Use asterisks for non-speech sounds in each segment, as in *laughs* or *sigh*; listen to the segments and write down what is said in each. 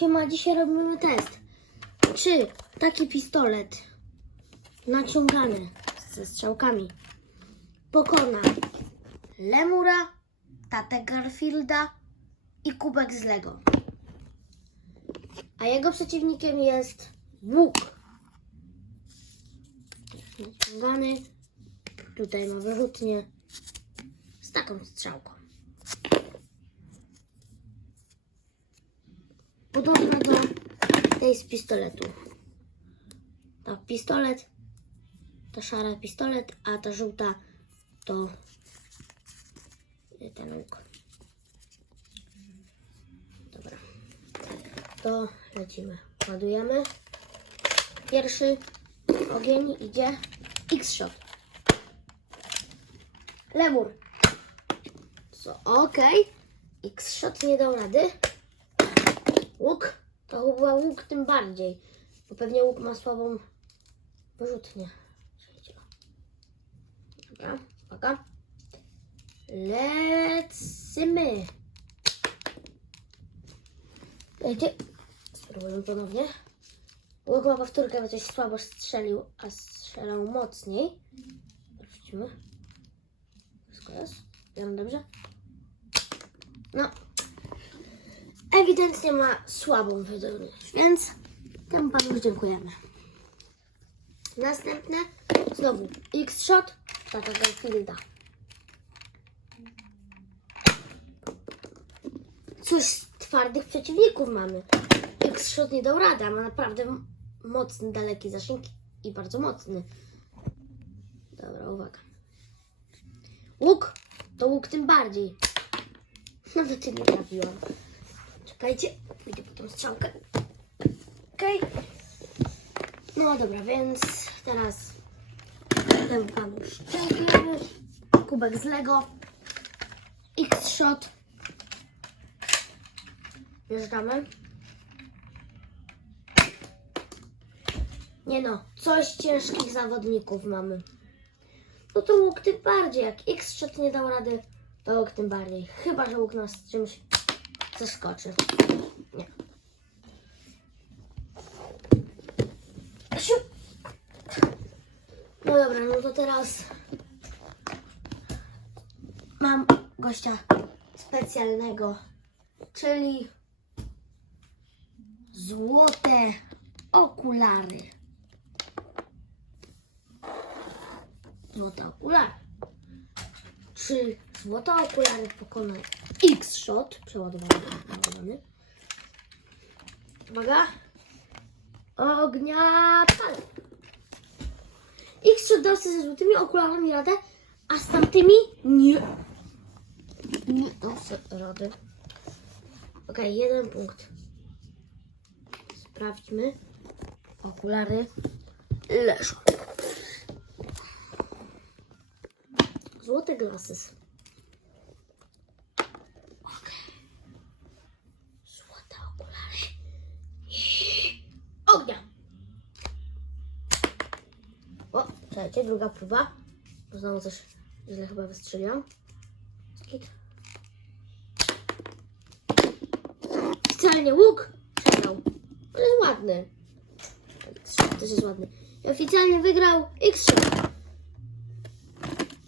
Siema, dzisiaj robimy test. Czy taki pistolet naciągany ze strzałkami pokona Lemura, tatę Garfielda i kubek z Lego? A jego przeciwnikiem jest łuk. Naciągany. Tutaj ma wyrzutnię z taką strzałką. Tej z pistoletu. Ta pistolet, ta szara pistolet, a ta żółta to ten łuk. Dobra. To lecimy. Ładujemy. Pierwszy ogień idzie X-shot. Lemur. Co? Okej. X-shot nie dał rady. Łuk? To chyba łuk tym bardziej. Bo pewnie łuk ma słabą wyrzutnię. Dobra, uwaga. Lecimy. Dajcie. Spróbujmy ponownie. Łuk ma powtórkę, bo coś słabo strzelił, a strzelał mocniej. Wrócimy. Wszystko jest? Wiem dobrze? No, ewidentnie ma słabą wydolność, więc temu panu dziękujemy. Następne, znowu X-Shot, tata Garfielda. Z twardych przeciwników mamy. X-Shot nie dał rady, a ma naprawdę mocny, daleki zasięg i bardzo mocny. Dobra, uwaga. Łuk, to łuk tym bardziej. *laughs* Nawet nie trafiłam. Czekajcie, pójdę po tą strzałkę. Okej. No dobra, więc teraz panu szczękujemy. Kubek z Lego. X-Shot. Wjeżdżamy. Nie no, coś ciężkich zawodników mamy. No to łuk tym bardziej. Jak X-Shot nie dał rady, to łuk tym bardziej. Chyba, że łuk nas czymś zaskoczy. Nie. Siu. No dobra, no to teraz mam gościa specjalnego, czyli złote okulary. Złote okulary. Czy złote okulary pokona X-Shot przeładowany. przeładowany. Uwaga. Ognia pal. X-Shot sobie ze złotymi okularami radę, a z tamtymi nie. Nie sobie rady. Okej, jeden punkt. Sprawdźmy. Okulary leżą. Złote glasses. Okej. Złote okulary. I ognia. O, czekajcie, druga próba. Bo znowu coś źle chyba wystrzeliłam. Skit. Wcale nie łuk przegrał. Ale jest ładny. Też jest ładny. I oficjalnie wygrał X-Shot.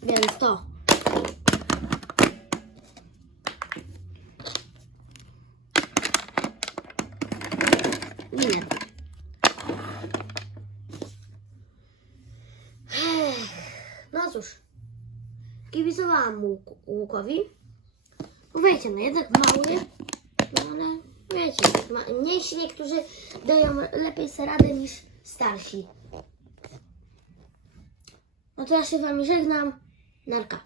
Więc to. Winner. Ech, No cóż. Kibicowałam łuk, łukowi. No Wiecie, no jednak mały. No ale wiecie, ma, mniejsi niektórzy dają lepiej sobie radę niż starsi. No to ja się wami żegnam. Narka.